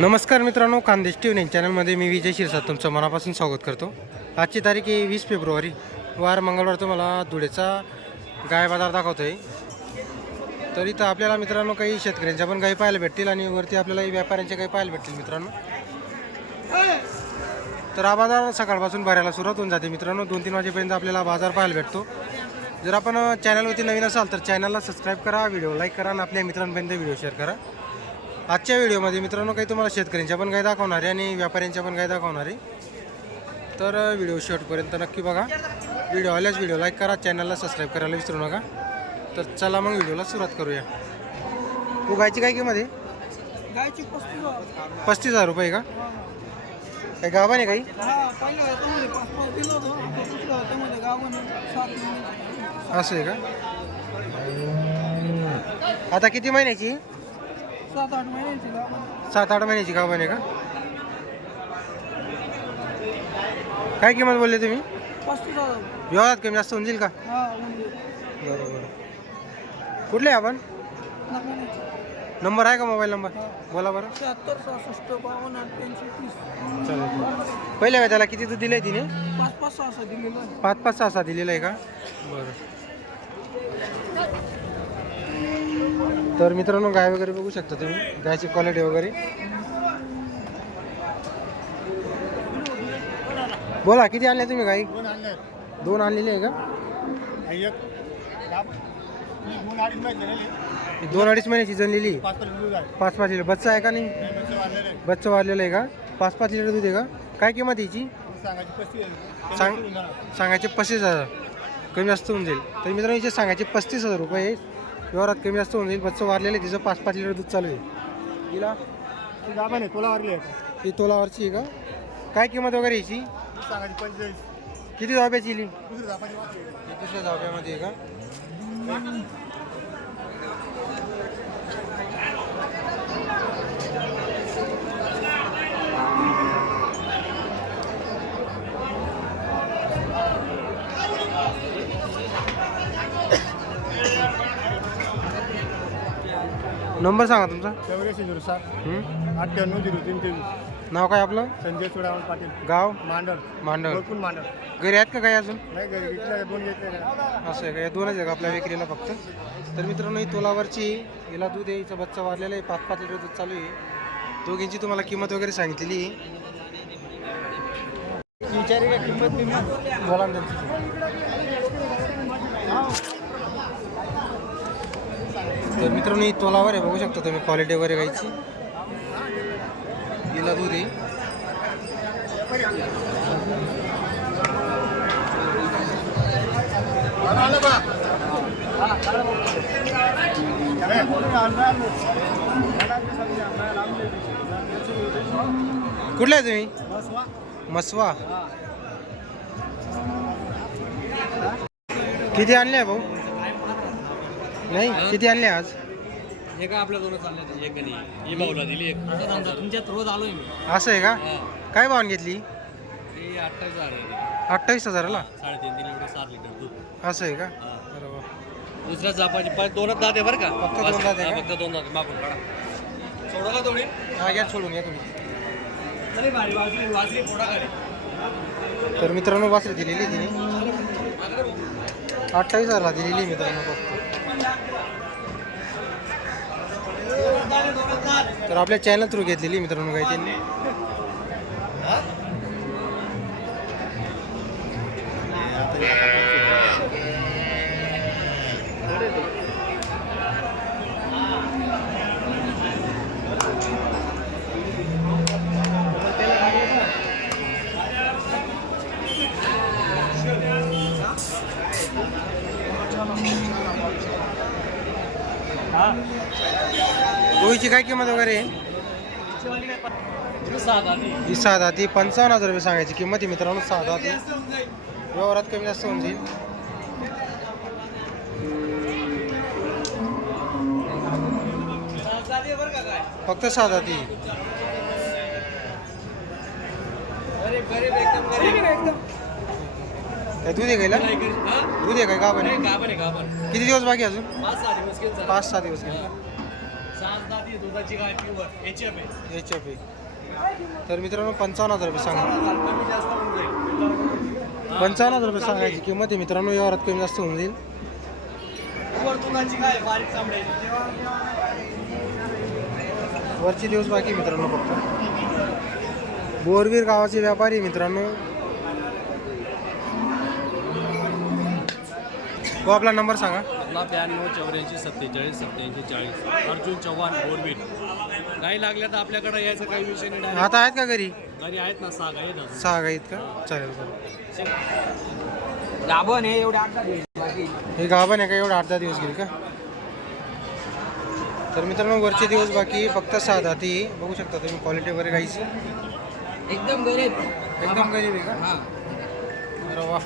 नमस्कार मित्रांनो खानदेश टी चॅनलमध्ये मी विजय शिरसाट तुमचं मनापासून स्वागत करतो. आजची तारीख आहे वीस फेब्रुवारी. वार मंगळवार तुम्हाला धुळेचा गाय बाजार दाखवतो आहे तर इथं आपल्याला मित्रांनो काही शेतकऱ्यांच्या पण गायी पाहायला भेटतील आणि वरती आपल्याला व्यापाऱ्यांच्या गायी पाहायला भेटतील मित्रांनो. तर हा बाजार सकाळपासून भरायला सुरुवात होऊन जाते मित्रांनो. दोन तीन वाजेपर्यंत आपल्याला बाजार पाहायला भेटतो. जर आपण चॅनलवरती नवीन असाल तर चॅनलला सबस्क्राईब करा व्हिडिओ लाईक करा आणि आपल्या मित्रांपर्यंत व्हिडिओ शेअर करा. आजच्या व्हिडिओमध्ये मित्रांनो काही तुम्हाला शेतकऱ्यांच्या पण गाय दाखवणार आहे आणि व्यापाऱ्यांच्या पण गाय दाखवणार आहे. तर व्हिडिओ शेवटपर्यंत नक्की बघा. व्हिडिओ आल्यास व्हिडिओ लाईक करा चॅनलला सबस्क्राईब करायला विसरू नका. तर चला मग व्हिडिओला सुरुवात करूया. तू गायची काय किंमत आहे? गायची पस्तीस हजार. रुपये का? काय गाभा नाही काही? असं आहे का? आता किती महिन्याची? सात आठ महिन्यांची गाभा आहे का? काय किंमत बोलले तुम्ही? व्यवहारात कमी जास्त होऊन जाईल का? बरोबर. कुठले आपण? नंबर आहे का मोबाईल नंबर? बोला बरं. चालेल पहिल्या वेळेला किती दूध दिलं आहे तिने? पाच पाच सहा दिलेलं पाच पाच सहा सहा दिलेलं आहे का? बरं. तर मित्रांनो गाय वगैरे बघू शकता तुम्ही. गायची क्वालिटी वगैरे. बोला किती आणले तुम्ही गाई? दोन आणले. दोन आणलेली आहे का? दोन अडीच महिन्याची जनलेली पाच पाच लिटर बच्चा आहे का नाही? बच्चे वाढलेले आहे. का? पाच पाच लिटर दूध आहे का? काय किंमत याची? सांगायची पस्तीस सांग सांगायचे पस्तीस हजार. कमी जास्त होऊन जाईल. तर मित्रांनो याचे सांगायचे पस्तीस हजार रुपये. व्यवहारात कमी जास्त होऊन जाईल बच्चा वाढलेलं आहे तिचं पाच पाच लिटर दूध चालू आहे. तिला? गाभा नाही तुला वाढले ही तोलावरची आहे का? काय किंमत वगैरे याची? सांगायची पंचेचाळीस. किती धाब्याची इली दुसरी दापाची वाटली दुसऱ्या धाब्यामध्ये आहे का? नंबर सांगा तुमचा. चौऱ्याऐंशी झिरो सात. हं? अठ्ठ्याण्णव झिरो तीन तेवीस. नाव काय आपलं? संजय चुडावण पाटील. गाव? मांडल. मांडव भरपूर मांडल. घरी आहेत का काही अजून? नाही घरी विकल्या दोन घेतले असं आहे का? या दोनच आहे का आपल्या विक्रीला फक्त. तर मित्रांनो ही तोलावरची हिला दूध आहे हिचा बच्चा वाढलेला आहे. पाच पाच लिटर दूध चालू आहे. दोघींची तुम्हाला किंमत वगैरे सांगितलेली आहे. विचारी का किंमत किंमत. बोला ना त्यांची. तर मित्रांनो ही तोलावर आहे. बघू शकता तुम्ही क्वालिटी वगैरे घ्यायची हिला दूध आहे. कुठले आहे तुम्ही? मसवा. किती आणले आहे भाऊ? नाही किती आणले आज? एक आपल्या दोन चालले एक गणी ही भाऊला दिली एक. तुमच्यात रोज आलोय मी. असं आहे का? काय भावान घेतली? ही अठ्ठावीस हजार अठ्ठावीस हजाराला? साडेतीन तीन लिटर सात लिटर दूध. असं आहे का? हा. बरोबर दुसऱ्या जापाची पाच दोनच दात आहे बरं का? फक्त दोन दात आहे हा, का? फक्त दोन दात. मागून काढा. सोडा का थोडी हा घ्या सोडून घ्या तुम्ही. वाजली वाजली फोडा खाली. तर मित्रांनो वासरी दिलेली तिने. अठ्ठावीस हजारला दिलेली आहे मित्रांनो फक्त. तर आपल्या चॅनल थ्रू घेतलेली मित्रांनो काही त्यांनी. गोळीची काय किंमत वगैरे? आहे ही सहा दहा ती पंचावन्न हजार रुपये सांगायची किंमत आहे मित्रांनो सहा दहा ती. व्यवहारात कमी जास्त होऊन जाईल. फक्त सहा दहा ती. काय दूध आहे गायला? दूध आहे काय? गाभण आहे, गाभण. किती दिवस बाकी अजून? पाच सहा दिवस जरा. पाच सहा दिवस गेले सहा दात आधी दुधाची गाय प्युअर एच एफ आहे. एफ तर मित्रांनो पंचावन्न हजार रुपये सांगा. कमी जास्त होऊन जाईल. पंचावन्न हजार रुपये सांगायची किंमत आहे मित्रांनो व्यवहारात कमी जास्त होऊन जाईल. प्युअर दुधाची गाय बारीक चांबड्याची वरचे दिवस बाकी आहे मित्रांनो फक्त. बोरवीर गावाचे व्यापारी मित्रांनो. हो आपला नंबर सांगा. आपला ब्याण्णव चौऱ्याऐंशी सत्तेचाळीस सत्त्याऐंशी चाळीस. अर्जुन चव्हाण बोरबीर गाई लागल्या तर आपल्याकडे यायचं काही विषय नाही direct. आता आहेत का घरी? घरी आहेत ना सहा गाई आहेत सहा गाईत का? चालेल चालेल. गाभण आहे एवढे आठ बाकी. हे गाभण आहे का? एवढं आठ दहा दिवस घेईल का? तर मित्रांनो वरचे दिवस बाकी फक्त सहा दहा ती बघू शकता तुम्ही क्वालिटी वगैरे गाईची एकदम गरीब. एकदम गरीब आहे का? हां. अरे वा.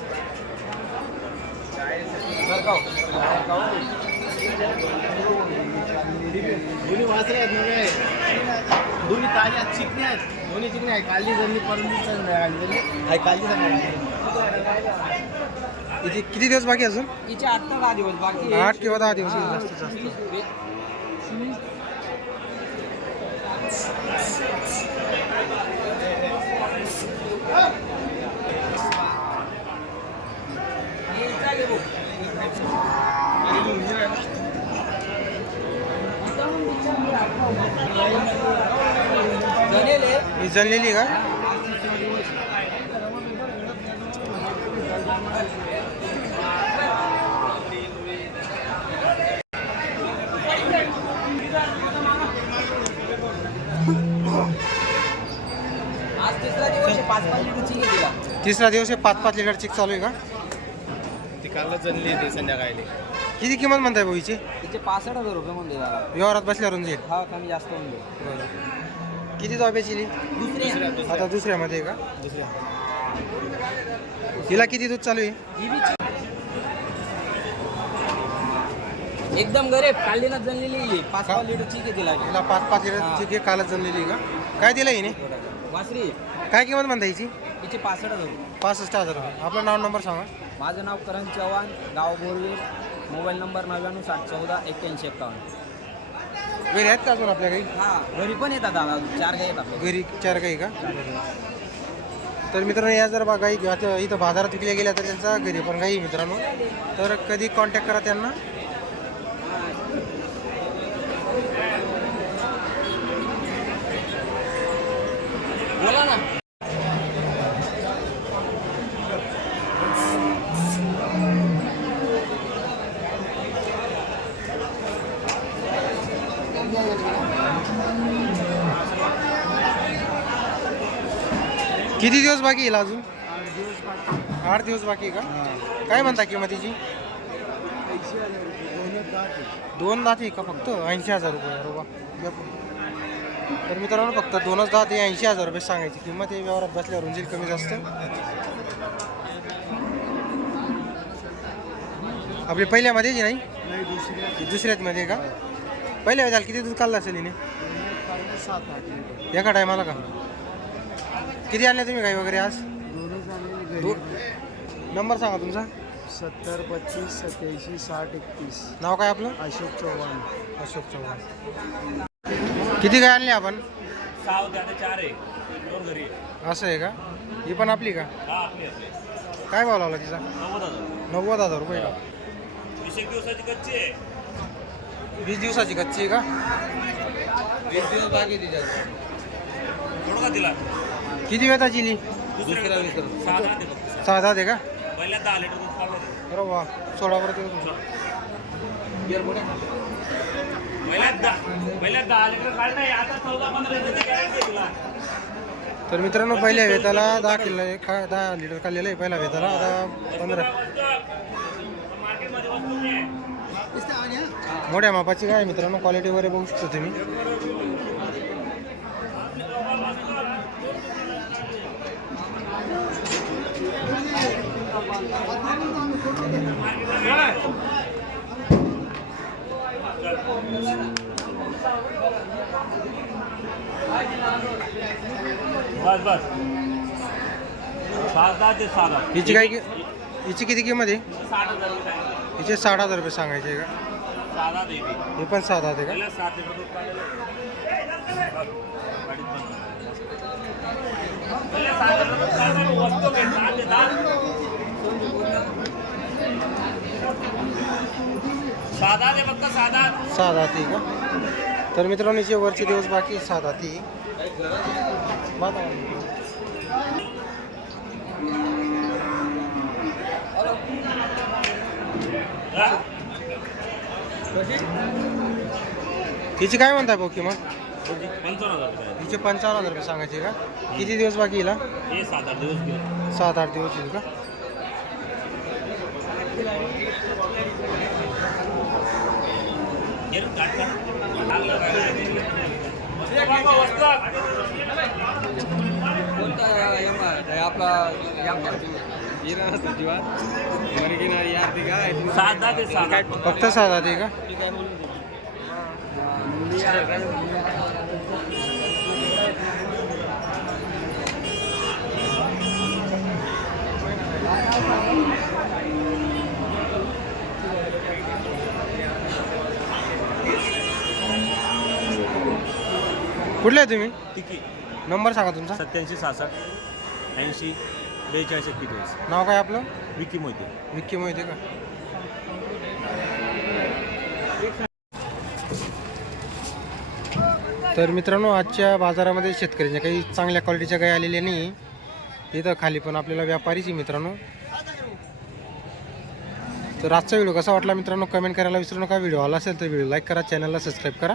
दोन्ही वासरे आहेत नव्हे दोन्ही ताजी आहेत चिकणी आहेत दोन्ही चिकणी आहे कालची जणली परंतु आहे कालची किती किती दिवस बाकी अजून? तिचे आठ ते दहा दिवस बाकी. आठ किंवा दहा दिवस जास्तीत जास्त. आहे. आहे का? आज तिसरा दिवस आहे पाच पाच लिटर चिके दिला तिसरा दिवस आहे पाच पाच लिटर चिक चालू आहे का? ती कालच जणली ते संध्याकाळी. किती किंमत म्हणताय भाऊ हिची? तिचे पासष्ट हजार रुपये म्हणले जरा व्यवहारात बसल्यावर होऊन जाईल हा कमी जास्त होऊन जाईल किती दाब्याची ली? दुसरी आता दुसऱ्यामध्ये आहे का? दुसऱ्या. तिला किती दूध चालू आहे? ही बी एकदम गरीब कालीनं जनलेली आहे. पाच? पाच लिटर चिके दिला तिला पाच पाच लिटर हा. चिक कालच जमलेली आहे का? काय दिलं हिने? वासरी काय किंमत म्हणता हिची? तिचे पासष्ट हजार. पासष्ट हजार. आपलं नाव नंबर सांगा. माझं नाव करण चव्हाण गाव बोरवीर. मोबाईल नंबर नव्याण्णव साठ चौदा एक्क्याऐंशी एक्कावन्न घरी आहेत का अजून आपल्या काही? हा घरी पण येतात दादा चार गाय येतात घरी चार काही का? तर मित्रांनो या जर बा गाई आता इथं बाजारात विकल्या गेल्या तर त्यांचा घरी पण आहे मित्रांनो. तर कधी कॉन्टॅक्ट करा त्यांना. किती दिवस बाकी येईल अजून? आठ दिवस बाकी. आहे का? काय म्हणता किंमतीची? दोन दात आहे. का फक्त? ऐंशी हजार रुपये. पण. तर मित्रांनो फक्त दोनच दात आहे ऐंशी हजार रुपये सांगायची किंमत आहे. व्यवहारात बसल्यावर जाईल कमी जास्त. आपली पहिल्यामध्ये जी नाही? ही दुसऱ्यात मध्ये का? पहिल्या वेळेला किती दूध काढलं असेल हिने? एका टायमाला का? किती आणले तुम्ही काही वगैरे आज? नंबर सांगा तुमचा. सत्तर पच्चीस सत्याऐंशी साठ एकतीस. नाव काय आपलं? अशोक चव्हाण. अशोक चव्हाण. किती काय आणले आपण? सहा होते आता चार आहे. दोन घरी आहे. असं आहे का? ही पण आपली का? हा आपली आपली. काय भाव लावला तिचा? नव्वद हजार. नव्वद हजार रुपये का? वीस एक दिवसाची कच्ची आहे. वीस दिवसाची कच्ची आहे का? वीस दिवस बाकी तिच्या थोडं का दिला किती वेताची ली दुसऱ्या सहा दहा ते फक्त. सहा दहा आहे का? पहिल्या दहा लिटर दूध काढलं होतं. बरं वा सोळा बरं ते तुमचं पहिल्यात दहा पहिल्यात दहा लिटर काढलं आहे आता चौदा पंधरा लिटरची गॅरंटी आहे तुला. तर मित्रांनो पहिल्या वेताला दहा किलो का दहा लिटर काढलेलं आहे पहिल्या वेताला. आता पंधरा. मार्केटमध्ये वस्तू नाही. आहे. मोठ्या मापाची काय आहे मित्रांनो क्वालिटी वगैरे बघू शकतो तुम्ही. बस बस. ते. हिची काय कि- हिची किती किंमत आहे? साठ हजार रुपये आहे. हिचे साठ हजार रुपये सांगायचे आहे का? साधा हे पण सात आहे का? सात लिटर दूध काढलेलं गाडीत पण सात लिटर दूध काढलेलं वस्तू भेटणार ते दात. साधा दे फक्त साधा. सहा दाती का? तर मित्रांनो जे वरचे दिवस बाकी सहा दाती बघा. तिची काय म्हणताय भाऊ किंमत? पंचावन्न हजार रुपये तिचे पंचावन्न हजार रुपये सांगायचे का? किती दिवस बाकी येईल हा? सात आठ दिवस सात आठ दिवस येईल का? कोणता आपला यार ती काय सात दहा ते सात आठ फक्त सहा दाती का ती काय बोलून कुठले आहे तुम्ही? तिकी नंबर सांगा तुमचा. सत्याऐंशी सहासष्ट ऐंशी बेचाळीस एक्केचाळीस. नाव काय आपलं? विकी मोहिते. विक्की मोहिते का? तर मित्रांनो आजच्या बाजारामध्ये शेतकऱ्यांच्या काही चांगल्या क्वालिटीच्या गाय आलेल्या नाही तिथं खाली पण आपल्याला व्यापारीच आहे मित्रांनो. तर आजचा व्हिडिओ कसा वाटला मित्रांनो? कमेंट करायला विसरू नका. व्हिडिओ आला असेल तर व्हिडिओ लाईक करा चॅनलला सबस्क्राईब करा.